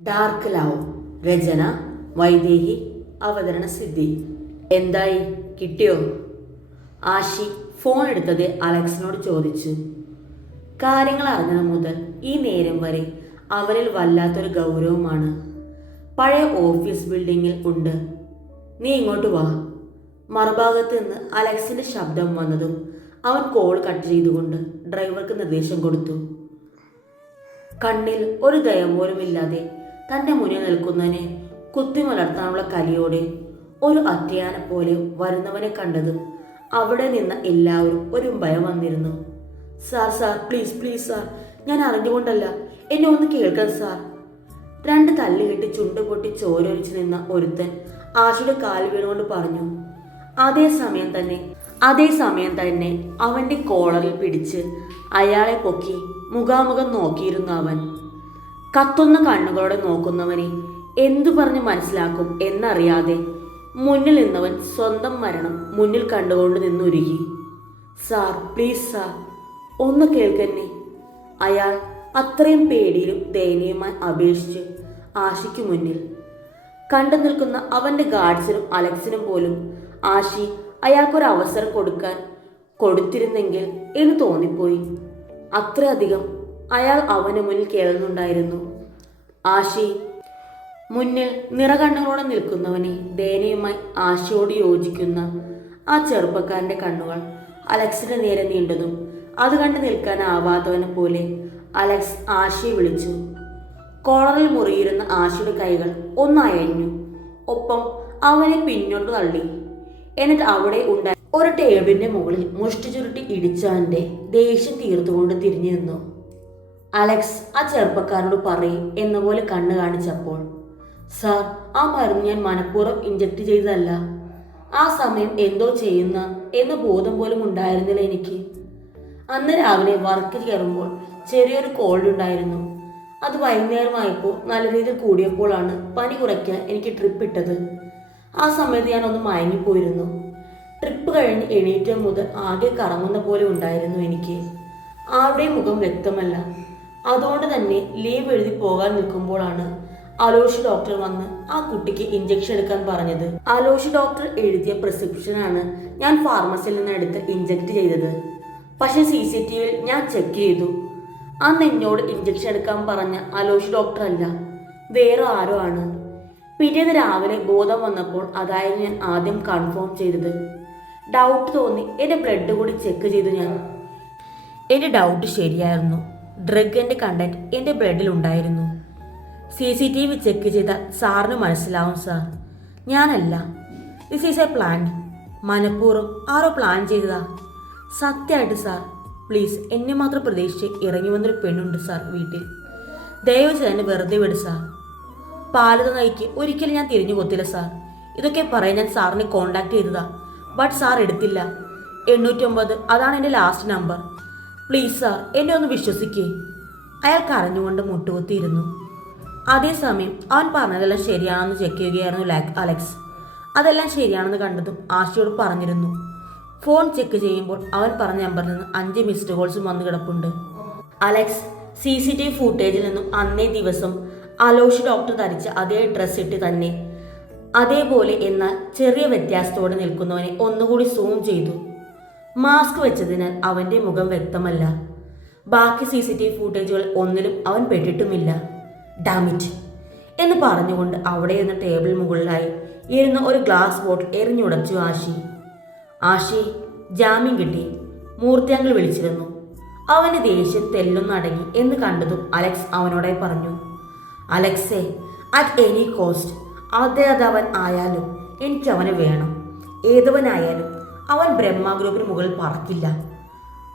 Dark love. രചന വൈദേഹി. അവതരണ സിദ്ധി. എന്തായി, കിട്ടിയോ? ആഷി ഫോൺ എടുത്തത് അലക്സിനോട് ചോദിച്ചു. കാര്യങ്ങൾ അറിഞ്ഞത് മുതൽ ഈ നേരം വരെ അവനിൽ വല്ലാത്തൊരു ഗൗരവമാണ്. പഴയ ഓഫീസ് ബിൽഡിങ്ങിൽ ഉണ്ട്. നീ ഇങ്ങോട്ട് വാ. മറുഭാഗത്ത് നിന്ന് അലക്സിന്റെ ശബ്ദം വന്നതും അവൻ കോൾ കട്ട് ചെയ്തുകൊണ്ട് ഡ്രൈവർക്ക് നിർദ്ദേശം കൊടുത്തു. കണ്ണിൽ ഒരു ദയ പോലുമില്ലാതെ തൻ്റെ മുന്നിൽ നിൽക്കുന്നവനെ കുത്തിമലർത്താനുള്ള കലിയോടെ ഒരു അറ്റയാനെ പോലെ വരുന്നവനെ കണ്ടതും അവിടെ നിന്ന് എല്ലാവരും ഒരു ഭയം വന്നിരുന്നു. Sir sir please please sir, ഞാൻ അറിഞ്ഞുകൊണ്ടല്ല, എന്നെ ഒന്ന് കേൾക്കാൻ സാർ. രണ്ട് തല്ലുകെട്ടി ചുണ്ടു പൊട്ടി ചോരൊലിച്ച് നിന്ന ഒരുത്തൻ ആശയുടെ കാൽ വീണുകൊണ്ട് പറഞ്ഞു. അതേസമയം തന്നെ അവന്റെ കോളറിൽ പിടിച്ച് അയാളെ പൊക്കി മുഖാമുഖം നോക്കിയിരുന്നു അവൻ. കത്തുന്ന കണ്ണുകളോടെ നോക്കുന്നവനെ എന്തു പറഞ്ഞ് മനസ്സിലാക്കും എന്നറിയാതെ മുന്നിൽ നിന്നവൻ സ്വന്തം മരണം മുന്നിൽ കണ്ടുകൊണ്ട് നിന്നുരുകി. സാർ പ്ലീസ് സാർ, ഒന്ന് കേൾക്കന്നെ. അയാൾ അത്രയും പേടിയിലും ദയനീയമായി അപേക്ഷിച്ച് ആഷിക്ക് മുന്നിൽ. കണ്ടു നിൽക്കുന്ന അവന്റെ ഗാർഡ്സിനും അലക്സിനും പോലും ആഷി അയാൾക്കൊരു അവസരം കൊടുത്തിരുന്നെങ്കിൽ എന്ന് തോന്നിപ്പോയി. അത്രയധികം അയാൾ അവന് മുന്നിൽ കേൾക്കുന്നുണ്ടായിരുന്നു. ആഷി മുന്നിൽ നിറകണ്ണുകളോടെ നിൽക്കുന്നവനെ ദയനീയമായി ആശയോട് യോജിക്കുന്ന ആ ചെറുപ്പക്കാരന്റെ കണ്ണുകൾ അലക്സിന്റെ നേരെ നീണ്ടതും അത് കണ്ടു നിൽക്കാനാവാത്തവനെ പോലെ അലക്സ് ആശയെ വിളിച്ചു. കോളറിൽ മുറിയിരുന്ന ആശയുടെ കൈകൾ ഒന്നയഞ്ഞു. ഒപ്പം അവനെ പിന്നോട്ട് തള്ളി. എന്നിട്ട് അവിടെ ഉണ്ടായ ഒരു ടേബിളിന്റെ മുകളിൽ മുഷ്ടി ചുരുട്ടി ഇടിച്ചവന്റെ ദേഷ്യം തീർത്തുകൊണ്ട് തിരിഞ്ഞു നിന്നു. അലക്സ് ആ ചെറുപ്പക്കാരനോട് പറയും എന്ന പോലെ കണ്ണു കാണിച്ചപ്പോൾ, സാർ, ആ മരുന്ന് ഞാൻ മനഃപൂർവ്വം ഇഞ്ചക്ട് ചെയ്തതല്ല. ആ സമയം എന്തോ ചെയ്യുന്ന എന്ന ബോധം പോലും ഉണ്ടായിരുന്നില്ല എനിക്ക്. അന്ന് രാവിലെ വർക്ക് കയറുമ്പോൾ ചെറിയൊരു കോൾഡ് ഉണ്ടായിരുന്നു. അത് വൈകുന്നേരമായപ്പോൾ നല്ല രീതിയിൽ കൂടിയപ്പോഴാണ് പനി കുറയ്ക്കാൻ എനിക്ക് ട്രിപ്പ് ഇട്ടത്. ആ സമയത്ത് ഞാൻ ഒന്ന് മയങ്ങിപ്പോയിരുന്നു. ട്രിപ്പ് കഴിഞ്ഞ് എണീറ്റ മുതൽ ആകെ കറങ്ങുന്ന പോലെ ഉണ്ടായിരുന്നു എനിക്ക്. ആരുടെയും മുഖം വ്യക്തമല്ല. അതുകൊണ്ട് തന്നെ ലീവ് എഴുതി പോകാൻ നിൽക്കുമ്പോഴാണ് അലോഷി ഡോക്ടർ വന്ന് ആ കുട്ടിക്ക് ഇഞ്ചക്ഷൻ എടുക്കാൻ പറഞ്ഞത്. അലോഷി ഡോക്ടർ എഴുതിയ പ്രിസ്ക്രിപ്ഷനാണ് ഞാൻ ഫാർമസിയിൽ നിന്ന് എടുത്ത് ഇഞ്ചക്ട് ചെയ്തത്. പക്ഷെ CCTVയിൽ ഞാൻ ചെക്ക് ചെയ്തു. അന്ന് എന്നോട് ഇഞ്ചക്ഷൻ എടുക്കാൻ പറഞ്ഞ അലോഷി ഡോക്ടർ അല്ല, വേറെ ആരോ ആണ്. പിറ്റേന്ന് രാവിലെ ബോധം വന്നപ്പോൾ അതായിരുന്നു ഞാൻ ആദ്യം കൺഫേം ചെയ്തത്. ഡൗട്ട് തോന്നി എൻ്റെ ബ്ലഡ് കൂടി ചെക്ക് ചെയ്തു ഞാൻ. എൻ്റെ ഡൗട്ട് ശരിയായിരുന്നു. ഡ്രഗിൻ്റെ കണ്ടന്റ് എൻ്റെ ബ്ലഡിൽ ഉണ്ടായിരുന്നു. CCTV ചെക്ക് ചെയ്ത സാറിന് മനസ്സിലാവും സാർ, ഞാനല്ല. This is A plan. മനഃപൂർവ്വം ആരോ പ്ലാൻ ചെയ്തതാ. സത്യമായിട്ട് സാർ, പ്ലീസ് എന്നെ മാത്രം പ്രതീക്ഷിച്ച് ഇറങ്ങി വന്നൊരു പെണ്ണുണ്ട് സാർ വീട്ടിൽ. ദയവ് ചെയ്ത് എന്നെ വെറുതെ വിട് സാർ. പാലത നയിക്ക് ഒരിക്കലും ഞാൻ തിരിഞ്ഞു കൊത്തില്ല സാർ. ഇതൊക്കെ പറയാൻ ഞാൻ സാറിനെ കോണ്ടാക്ട് ചെയ്തതാ. ബട്ട് സാർ എടുത്തില്ല. 809 അതാണ് എൻ്റെ ലാസ്റ്റ് നമ്പർ. പ്ലീസ് സാർ, എന്നെ ഒന്ന് വിശ്വസിക്കേ. അയാൾ കരഞ്ഞുകൊണ്ട് മുട്ടുകുത്തിയിരുന്നു. അതേസമയം അവൻ പറഞ്ഞതെല്ലാം ശരിയാണെന്ന് ചെക്ക് ചെയ്യുകയായിരുന്നു അലക്സ്. അതെല്ലാം ശരിയാണെന്ന് കണ്ടതും ആശയോട് പറഞ്ഞിരുന്നു. ഫോൺ ചെക്ക് ചെയ്യുമ്പോൾ അവൻ പറഞ്ഞ നമ്പറിൽ നിന്ന് 5 മിസ്ഡ് കോൾസും വന്നു കിടപ്പുണ്ട്. അലക്സ് CCTV ഫുട്ടേജിൽ നിന്നും അന്നേ ദിവസം അലോഷി ഡോക്ടർ ധരിച്ച അതേ ഡ്രസ് ഇട്ട് തന്നെ അതേപോലെ എന്നാൽ ചെറിയ വ്യത്യാസത്തോടെ നിൽക്കുന്നവനെ ഒന്നുകൂടി സൂം ചെയ്തു. മാസ്ക് വെച്ചതിനാൽ അവന്റെ മുഖം വ്യക്തമല്ല. ബാക്കി CCTV ഫുട്ടേജുകൾ ഒന്നിലും അവൻ പെട്ടിട്ടുമില്ല. ഡാമിറ്റ് എന്ന് പറഞ്ഞുകൊണ്ട് അവിടെ ഇരുന്ന ടേബിൾ മുകളിലായി ഇരുന്ന ഒരു ഗ്ലാസ് ബോട്ടിൽ എറിഞ്ഞുടച്ചു ആഷി. ജാമ്യം കിട്ടി. മൂർത്തിയാങ്കിൾ വിളിച്ചിരുന്നു. അവന്റെ ദേഷ്യം തെല്ലൊന്നടങ്ങി എന്ന് കണ്ടതും അലക്സ് അവനോടായി പറഞ്ഞു. അലക്സേ, അറ്റ് എനി കോസ്റ്റ്, അതവൻ ആയാലും എനിക്ക് അവനെ വേണം. ഏതവനായാലും അവൻ ബ്രഹ്മ ഗ്രൂപ്പിന് മുകളിൽ പറക്കില്ല.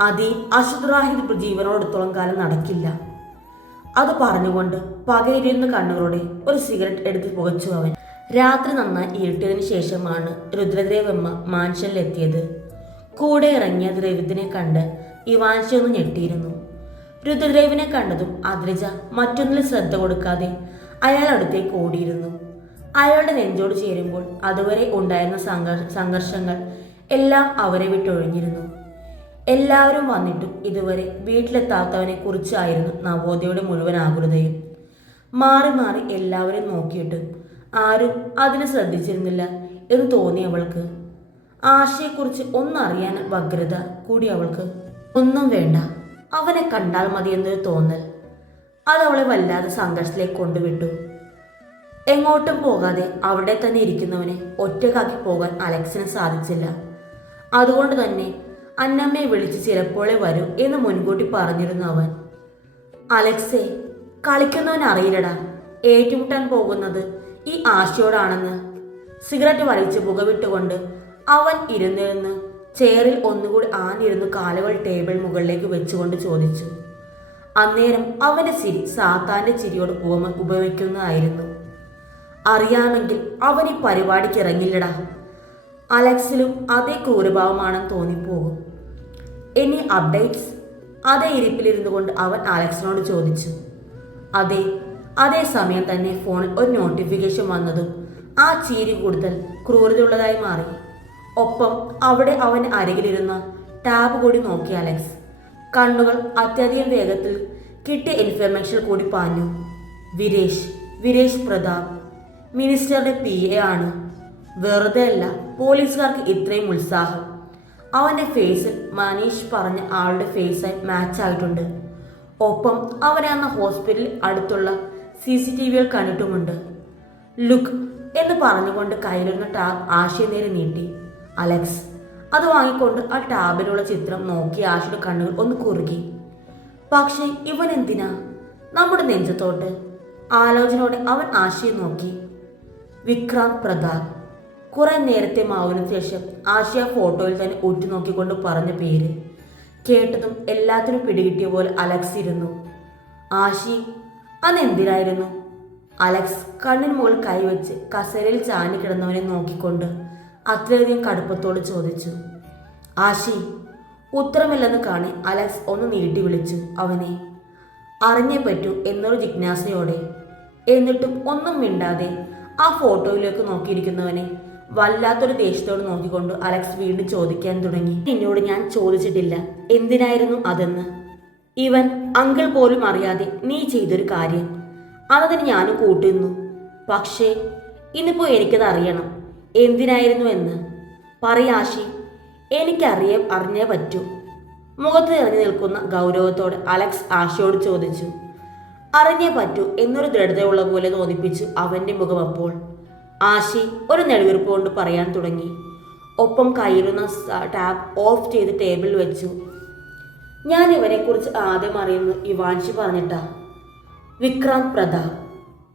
അതീ അശുദ്രാഹിത് ജീവനോടത്തോളം കാലം നടക്കില്ല. അത് പറഞ്ഞുകൊണ്ട് പകയിരുന്ന കണ്ണുകളോടെ ഒരു സിഗരറ്റ് എടുത്ത് പുകച്ചു അവൻ. രാത്രി നന്നായി ഇരുട്ടിയതിനു ശേഷമാണ് രുദ്രദേവമ്മ മാൻഷനിലെത്തിയത്. കൂടെ ഇറങ്ങിയ ദ്രവിദിനെ കണ്ട് ഇവാൻഷി ഒന്ന് ഞെട്ടിയിരുന്നു. രുദ്രദേവിനെ കണ്ടതും അദ്രിജ മറ്റൊന്നിൽ ശ്രദ്ധ കൊടുക്കാതെ അയാൾ അടുത്തേക്ക് ഓടിയിരുന്നു. അയാളുടെ നെഞ്ചോട് ചേരുമ്പോൾ അതുവരെ ഉണ്ടായിരുന്ന സംഘർഷങ്ങൾ എല്ലാം അവരെ വിട്ടൊഴിഞ്ഞിരുന്നു. എല്ലാവരും വന്നിട്ടും ഇതുവരെ വീട്ടിലെത്താത്തവനെ കുറിച്ചായിരുന്നു നവോദയയുടെ മുഴുവൻ ആകുലതയും. മാറി മാറി എല്ലാവരെയും നോക്കിയിട്ട് ആരും അതിനെ ശ്രദ്ധിച്ചിരുന്നില്ല എന്ന് തോന്നി അവൾക്ക്. ആശയെക്കുറിച്ച് ഒന്നറിയാൻ വ്യഗ്രത കൂടി അവൾക്ക്. ഒന്നും വേണ്ട, അവനെ കണ്ടാൽ മതി എന്നൊരു തോന്നൽ അതവളെ വല്ലാതെ സംഘർഷത്തിലേക്ക് കൊണ്ടുവിട്ടു. എങ്ങോട്ടും പോകാതെ അവിടെ തന്നെ ഇരിക്കുന്നവനെ ഒറ്റക്കാക്കി പോകാൻ അലക്സിന് സാധിച്ചില്ല. അതുകൊണ്ട് തന്നെ അന്നമ്മയെ വിളിച്ച് ചിലപ്പോഴേ വരൂ എന്ന് മുൻകൂട്ടി പറഞ്ഞിരുന്നു അവൻ. അലക്സേ, കളിക്കുന്നവൻ അറിയില്ലടാ, ഏറ്റുമുട്ടാൻ പോകുന്നത് ഈ ആശയോടാണെന്ന്. സിഗരറ്റ് വലിച്ച് പുകവിട്ടുകൊണ്ട് അവൻ ഇരുന്നിരുന്ന് ചെയറിൽ ഒന്നുകൂടി ആഞ്ഞിരുന്നു കാലുകൾ ടേബിൾ മുകളിലേക്ക് വെച്ചുകൊണ്ട് ചോദിച്ചു. അന്നേരം അവന്റെ ചിരി സാത്താന്റെ ചിരിയോട് ഉപമിക്കുന്നതായിരുന്നു. അറിയാമെങ്കിൽ അവൻ ഈ പരിപാടിക്ക് ഇറങ്ങില്ലടാ. അലക്സിലും അതേ ക്രൂരഭാവമാണെന്ന് തോന്നിപ്പോകും. Any updates? അതേ ഇരിപ്പിലിരുന്നു കൊണ്ട് അവൻ അലക്സിനോട് ചോദിച്ചു. അതേ സമയം തന്നെ ഫോണിൽ ഒരു നോട്ടിഫിക്കേഷൻ വന്നതും ആ ചിരി കൂടുതൽ ക്രൂരതയുള്ളതായി മാറി. ഒപ്പം അവിടെ അവൻ അരികിലിരുന്ന ടാബ് കൂടി നോക്കി അലക്സ്. കണ്ണുകൾ അത്യധികം വേഗത്തിൽ കിട്ടിയ ഇൻഫർമേഷൻ കൂടി പാഞ്ഞു. വിരേഷ് പ്രതാപ് മിനിസ്റ്ററുടെ PA ആണ്. വെറുതെ അല്ല പോലീസുകാർക്ക് ഇത്രയും ഉത്സാഹം. അവൻ്റെ ഫേസിൽ മനീഷ് പറഞ്ഞ ആളുടെ ഫേസായി മാച്ച് ആയിട്ടുണ്ട്. ഒപ്പം അവനെ അന്ന് ഹോസ്പിറ്റലിൽ അടുത്തുള്ള CCTVകൾ കണ്ടിട്ടുമുണ്ട്. ലുക്ക് എന്ന് പറഞ്ഞുകൊണ്ട് കയ്യിലിരുന്ന ടാബ് ആശയെ നേരെ നീട്ടി. അലക്സ് അത് വാങ്ങിക്കൊണ്ട് ആ ടാബിലുള്ള ചിത്രം നോക്കി ആശയുടെ കണ്ണുകൾ ഒന്ന് കുറുകി. പക്ഷേ ഇവൻ എന്തിനാ നമ്മുടെ നെഞ്ചത്തോട്ട്? ആലോചനയോടെ അവൻ ആശയെ നോക്കി. വിക്രാന്ത് പ്രതാപ്. കുറെ നേരത്തെ മൗനത്തിന് ശേഷം ആശയ ഫോട്ടോയിൽ തന്നെ ഉറ്റുനോക്കിക്കൊണ്ട് പറഞ്ഞ പേര് കേട്ടതും എല്ലാത്തിനും പിടികിട്ടിയ പോലെ അലക്സ് ഇരുന്നു. ആശി, അതെന്തിനായിരുന്നു? അലക്സ് കണ്ണിന് മുകളിൽ കൈവച്ച് കസേരയിൽ ചാഞ്ഞു കിടന്നവനെ നോക്കിക്കൊണ്ട് അത്രയധികം കടുപ്പത്തോട് ചോദിച്ചു. ആശി. ഉത്തരമില്ലെന്ന് കാണി അലക്സ് ഒന്ന് നീട്ടി വിളിച്ചു അവനെ. അറിഞ്ഞേ പറ്റൂ എന്നൊരു ജിജ്ഞാസയോടെ. എന്നിട്ടും ഒന്നും മിണ്ടാതെ ആ ഫോട്ടോയിലേക്ക് നോക്കിയിരിക്കുന്നവനെ വല്ലാത്തൊരു ദേഷ്യത്തോട് നോക്കിക്കൊണ്ട് അലക്സ് വീണ്ടും ചോദിക്കാൻ തുടങ്ങി. എന്നോട് ഞാൻ ചോദിച്ചിട്ടില്ല എന്തിനായിരുന്നു അതെന്ന്. ഇവൻ അങ്കിൾ പോലും അറിയാതെ നീ ചെയ്തൊരു കാര്യം. അതതിന് ഞാനും കൂട്ടുന്നു. പക്ഷേ ഇന്നിപ്പോൾ എനിക്കത് അറിയണം എന്തിനായിരുന്നു എന്ന്. പറയാശി, അറിഞ്ഞേ പറ്റൂ. മുഖത്ത് നിറഞ്ഞു നിൽക്കുന്ന ഗൗരവത്തോടെ അലക്സ് ആശയോട് ചോദിച്ചു. അറിഞ്ഞേ പറ്റൂ എന്നൊരു ദൃഢതയുള്ള പോലെ തോന്നിപ്പിച്ചു അവൻ്റെ മുഖം. അപ്പോൾ ആശി ഒരു നെടുവീർപ്പ് കൊണ്ട് പറയാൻ തുടങ്ങി. ഒപ്പം കയ്യിലുന്ന ടാബ് ഓഫ് ചെയ്ത് ടേബിളിൽ വെച്ചു. ഞാൻ ഇവനെക്കുറിച്ച് ആദ്യം അറിയുന്നത് ഇവാൻഷി പറഞ്ഞിട്ടാ. വിക്രാന്ത് പ്രതാപ്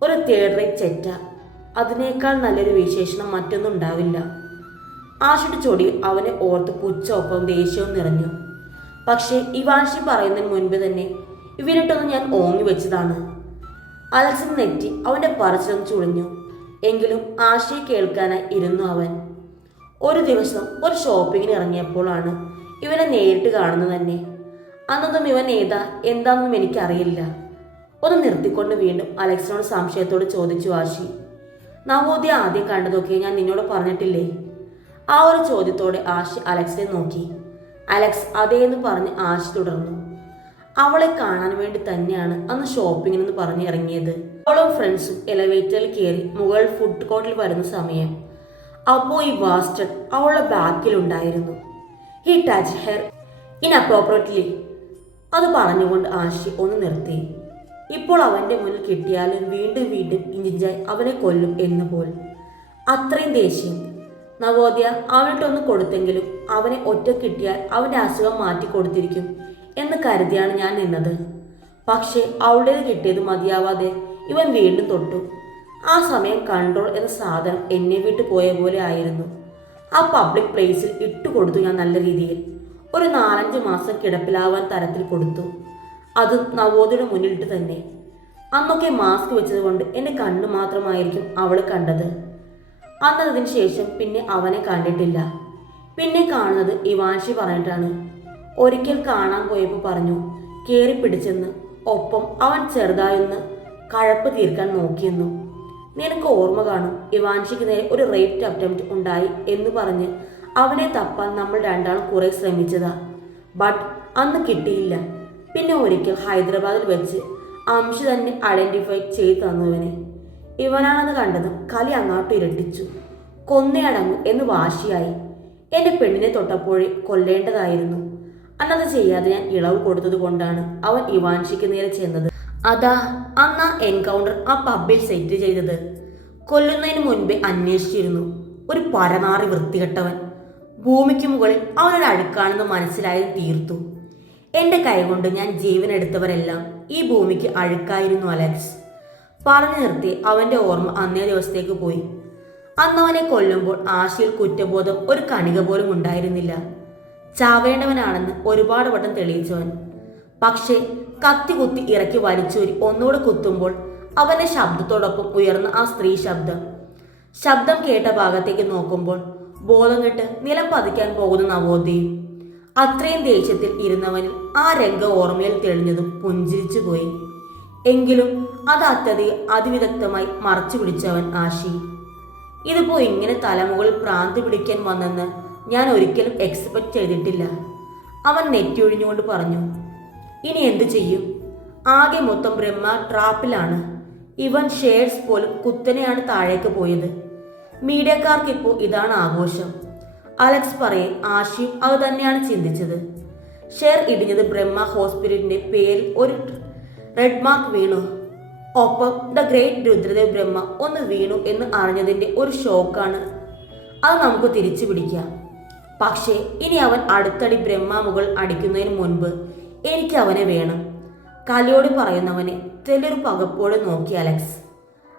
ഒരു തേർഡ് റേറ്റ് ചെറ്റ. അതിനേക്കാൾ നല്ലൊരു വിശേഷണം മറ്റൊന്നും ഉണ്ടാവില്ല. ആശയുടെ ചൊടി അവനെ ഓർത്ത് പുച്ഛമൊപ്പം ദേഷ്യവും നിറഞ്ഞു. പക്ഷേ ഇവാൻഷി പറയുന്നതിന് മുൻപ് തന്നെ ഇവരിട്ടൊന്ന് ഞാൻ ഓങ്ങി വെച്ചതാണ്. അലക്സിന് നെറ്റി അവൻ്റെ പറച്ചിലൊന്ന് ചുളിഞ്ഞു. എങ്കിലും ആശയെ കേൾക്കാനായി ഇരുന്നു അവൻ. ഒരു ദിവസം ഒരു ഷോപ്പിങ്ങിന് ഇറങ്ങിയപ്പോഴാണ് ഇവനെ നേരിട്ട് കാണുന്നത് തന്നെ. അന്നൊന്നും ഇവൻ എന്താണെന്നും എനിക്കറിയില്ല. ഒന്ന് നിർത്തിക്കൊണ്ട് വീണ്ടും അലക്സിനോട് സംശയത്തോട് ചോദിച്ചു ആശി. നവോദയ ആദ്യം കണ്ടതൊക്കെ ഞാൻ നിന്നോട് പറഞ്ഞിട്ടില്ലേ? ആ ഒരു ചോദ്യത്തോടെ ആശി അലക്സിനെ നോക്കി. അലക്സ് അതേന്ന് പറഞ്ഞ് ആശി തുടർന്നു. അവളെ കാണാൻ വേണ്ടി തന്നെയാണ് അന്ന് ഷോപ്പിങ്ങിനെന്ന് പറഞ്ഞ് ഇറങ്ങിയത്. അവളും ഫ്രണ്ട്സും എലവേറ്ററിൽ കയറി മുകൾ ഫുഡ് കോർട്ടിൽ വരുന്ന സമയം അപ്പോൾ ഈ ബാസ്റ്റഡ് അവളുടെ ബാക്കിലുണ്ടായിരുന്നു. He touch hair inappropriately. അത് പറഞ്ഞുകൊണ്ട് ആശി ഒന്ന് നിർത്തി. ഇപ്പോൾ അവൻ്റെ മുന്നിൽ കിട്ടിയാലും വീണ്ടും വീണ്ടും ഇഞ്ചിഞ്ചായി അവനെ കൊല്ലും എന്ന് പോൽ. അത്രയും ദേഷ്യം. നവോദയ അവനിട്ടൊന്ന് കൊടുത്തെങ്കിലും അവനെ ഒറ്റ കിട്ടിയാൽ അവൻ്റെ അസുഖം മാറ്റി കൊടുത്തിരിക്കും എന്ന് കരുതിയാണ് ഞാൻ നിന്നത്. പക്ഷേ അവളുടേത് കിട്ടിയത് മതിയാവാതെ ഇവൻ വീണ്ടും തൊട്ടു. ആ സമയം കൺട്രോൾ എന്ന സാധനം എന്നെ വിട്ടു പോയ പോലെ ആയിരുന്നു. ആ പബ്ലിക് പ്ലേസിൽ ഇട്ടുകൊടുത്തു ഞാൻ നല്ല രീതിയിൽ. ഒരു 4-5 മാസം കിടപ്പിലാവാൻ തരത്തിൽ കൊടുത്തു. അത് നവോദയുടെ മുന്നിലിട്ട് തന്നെ. അന്നൊക്കെ മാസ്ക് വെച്ചതുകൊണ്ട് എൻ്റെ കണ്ണ് മാത്രമായിരിക്കും അവൾ കണ്ടത്. അന്നതിന് ശേഷം പിന്നെ അവനെ കണ്ടിട്ടില്ല. പിന്നെ കാണുന്നത് ഇവാൻഷി പറഞ്ഞിട്ടാണ്. ഒരിക്കൽ കാണാൻ പോയപ്പോൾ പറഞ്ഞു കയറി പിടിച്ചെന്ന്. ഒപ്പം അവൻ ചെറുതായൊന്ന് കഴപ്പ് തീർക്കാൻ നോക്കിയെന്നു. നിനക്ക് ഓർമ്മ കാണും, ഇവാൻഷിക്ക് നേരെ ഒരു റേപ്പ് അറ്റംപ്റ്റ് ഉണ്ടായി എന്ന് പറഞ്ഞ് അവനെ തപ്പാൻ നമ്മൾ രണ്ടാളും കുറെ ശ്രമിച്ചതാ. ബട്ട് അന്ന് കിട്ടിയില്ല. പിന്നെ ഒരിക്കൽ ഹൈദരാബാദിൽ വെച്ച് അംശു തന്നെ ഐഡന്റിഫൈ ചെയ്ത് തന്നു ഇവനെ. ഇവനാണെന്ന് കണ്ടതും കലി അങ്ങോട്ട് ഇരട്ടിച്ചു. കൊന്നയടങ്ങും എന്ന് വാശിയായി. എന്റെ പെണ്ണിനെ തൊട്ടപ്പോഴേ കൊല്ലേണ്ടതായിരുന്നു. അന്നത് ചെയ്യാതെ ഞാൻ ഇളവ് കൊടുത്തത് കൊണ്ടാണ് അവൻ ഇവാൻഷിക്ക് നേരെ ചെന്നത്. അതാ അന്ന് ആ എൻകൗണ്ടർ ആ പബ്ബിൽ സെറ്റ് ചെയ്തത്. കൊല്ലുന്നതിന് മുൻപേ അന്വേഷിച്ചിരുന്നു. ഒരു പരനാറി വൃത്തികെട്ടവൻ. ഭൂമിക്ക് മുകളിൽ അവനൊരു അഴുക്കാണെന്ന് മനസ്സിലായത് തീർത്തു. എന്റെ കൈകൊണ്ട് ഞാൻ ജീവനെടുത്തവരെല്ലാം ഈ ഭൂമിക്ക് അഴുക്കായിരുന്നു അലക്സ്. പറഞ്ഞു നിർത്തി അവന്റെ ഓർമ്മ അന്നേ ദിവസത്തേക്ക് പോയി. അന്നവനെ കൊല്ലുമ്പോൾ ആശയിൽ കുറ്റബോധം ഒരു കണിക പോലും ഉണ്ടായിരുന്നില്ല. ചാവേണ്ടവനാണെന്ന് ഒരുപാട് വട്ടം തെളിയിച്ചവൻ. പക്ഷേ കത്തി കുത്തി ഇറക്കി വലിച്ചൂരി ഒന്നുകൂടെ കുത്തുമ്പോൾ അവന്റെ ശബ്ദത്തോടൊപ്പം ഉയർന്ന ആ സ്ത്രീ ശബ്ദം കേട്ട ഭാഗത്തേക്ക് നോക്കുമ്പോൾ ബോധം കെട്ട് നിലം പതിക്കാൻ പോകുന്ന നവോദയും. അത്രയും ദേഷ്യത്തിൽ ഇരുന്നവനിൽ ആ രംഗം ഓർമ്മയിൽ തെളിഞ്ഞതും പുഞ്ചിരിച്ചു പോയി. എങ്കിലും അത് അത്യധികം അതിവിദഗ്ധമായി മറച്ചു പിടിച്ചവൻ ആശി. ഇതിപ്പോ ഇങ്ങനെ തലമുകളിൽ ഭ്രാന്തി പിടിക്കാൻ വന്നെന്ന് ഞാൻ ഒരിക്കലും എക്സ്പെക്ട് ചെയ്തിട്ടില്ല. അവൻ നെറ്റിയൊഴിഞ്ഞുകൊണ്ട് പറഞ്ഞു. ഇനി എന്തു ചെയ്യും? ആകെ മൊത്തം ബ്രഹ്മ ട്രാപ്പിലാണ്. ഇവൻ ഷെയർസ് പോലും കുത്തനെയാണ് താഴേക്ക് പോയത്. മീഡിയക്കാർക്കിപ്പോൾ ഇതാണ് ആഘോഷം. അലക്സ് പറയും. ആഷിയും അത് തന്നെയാണ് ചിന്തിച്ചത്. ഷെയർ ഇടിഞ്ഞത് ബ്രഹ്മ ഹോസ്പിറ്റലിന്റെ പേരിൽ ഒരു റെഡ് മാർക്ക് വീണു. ഒപ്പം ദ ഗ്രേറ്റ് രുദ്രദേവ് ബ്രഹ്മ ഒന്ന് വീണു എന്ന് അറിഞ്ഞതിന്റെ ഒരു ഷോക്കാണ്. അത് നമുക്ക് തിരിച്ചു പിടിക്കാം. പക്ഷേ ഇനി അവൻ അടുത്തടി ബ്രഹ്മ മുകൾ അടിക്കുന്നതിന് മുൻപ് എനിക്ക് അവനെ വേണം. കലിയോട് പറയുന്നവനെ തെല്ലൊരു പകപ്പോടെ നോക്കി അലക്സ്.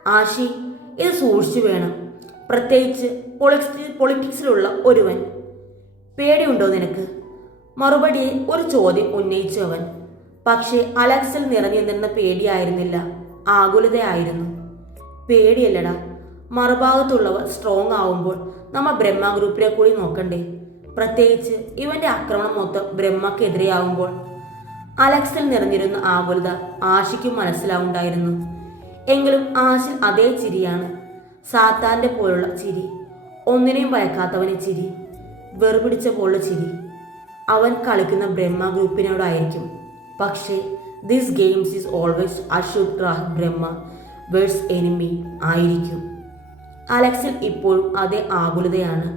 ആഷി, ഇത് സൂക്ഷിച്ചു വേണം. പ്രത്യേകിച്ച് പൊളിറ്റിക്സിലുള്ള ഒരുവൻ. പേടിയുണ്ടോ നിനക്ക്? മറുപടിയെ ഒരു ചോദ്യം ഉന്നയിച്ചു അവൻ. പക്ഷേ അലക്സിൽ നിറഞ്ഞു നിന്ന പേടിയായിരുന്നില്ല, ആകുലതയായിരുന്നു. പേടിയല്ലടാ, മറുഭാഗത്തുള്ളവർ സ്ട്രോങ് ആവുമ്പോൾ നമ്മൾ ബ്രഹ്മ ഗ്രൂപ്പിനെ കൂടി നോക്കണ്ടേ? പ്രത്യേകിച്ച് ഇവന്റെ ആക്രമണം മൊത്തം ബ്രഹ്മക്കെതിരെയാവുമ്പോൾ. അലക്സിൽ നിറഞ്ഞിരുന്ന ആകുലത ആഷിക്കും മനസ്സിലാവുണ്ടായിരുന്നു. എങ്കിലും ആഷിൽ അതേ ചിരിയാണ്. സാത്താന്റെ പോലുള്ള ചിരി. ഒന്നിനെയും ഭയക്കാത്തവനെ ചിരി. വെറുപിടിച്ച പോലുള്ള ചിരി. അവൻ കളിക്കുന്ന ബ്രഹ്മ ഗ്രൂപ്പിനോടായിരിക്കും. പക്ഷേ this games is always assured crash Brahma versus enemy ആയിരിക്കും. അലക്സിൽ ഇപ്പോഴും അതേ ആകുലതയാണ്.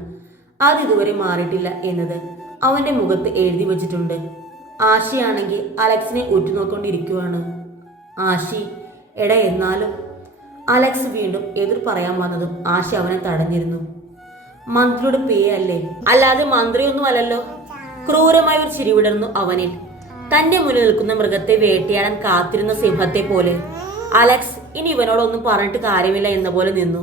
അതിതുവരെ മാറിയിട്ടില്ല എന്നത് അവന്റെ മുഖത്ത് എഴുതി വച്ചിട്ടുണ്ട്. ആഷിയാണെങ്കിൽ അലക്സിനെ ഉറ്റുനോക്കൊണ്ടിരിക്കുവാണ്. ആഷി, എടാ എന്നാലും. അലക്സ് വീണ്ടും എതിർ പറയാൻ വന്നതും ആഷി അവനെ തടഞ്ഞിരുന്നു. മന്ത്രിയുടെ പേയല്ലേ, അല്ലാതെ മന്ത്രിയൊന്നും അല്ലല്ലോ. ക്രൂരമായ ഒരു ചിരി വിടർന്നു അവനിൽ. തന്റെ മുന്നിൽ നിൽക്കുന്ന മൃഗത്തെ വേട്ടയാടാൻ കാത്തിരുന്ന സിംഹത്തെ പോലെ. അലക്സ് ഇനി ഇവനോടൊന്നും പറഞ്ഞിട്ട് കാര്യമില്ല എന്ന പോലെ നിന്നു.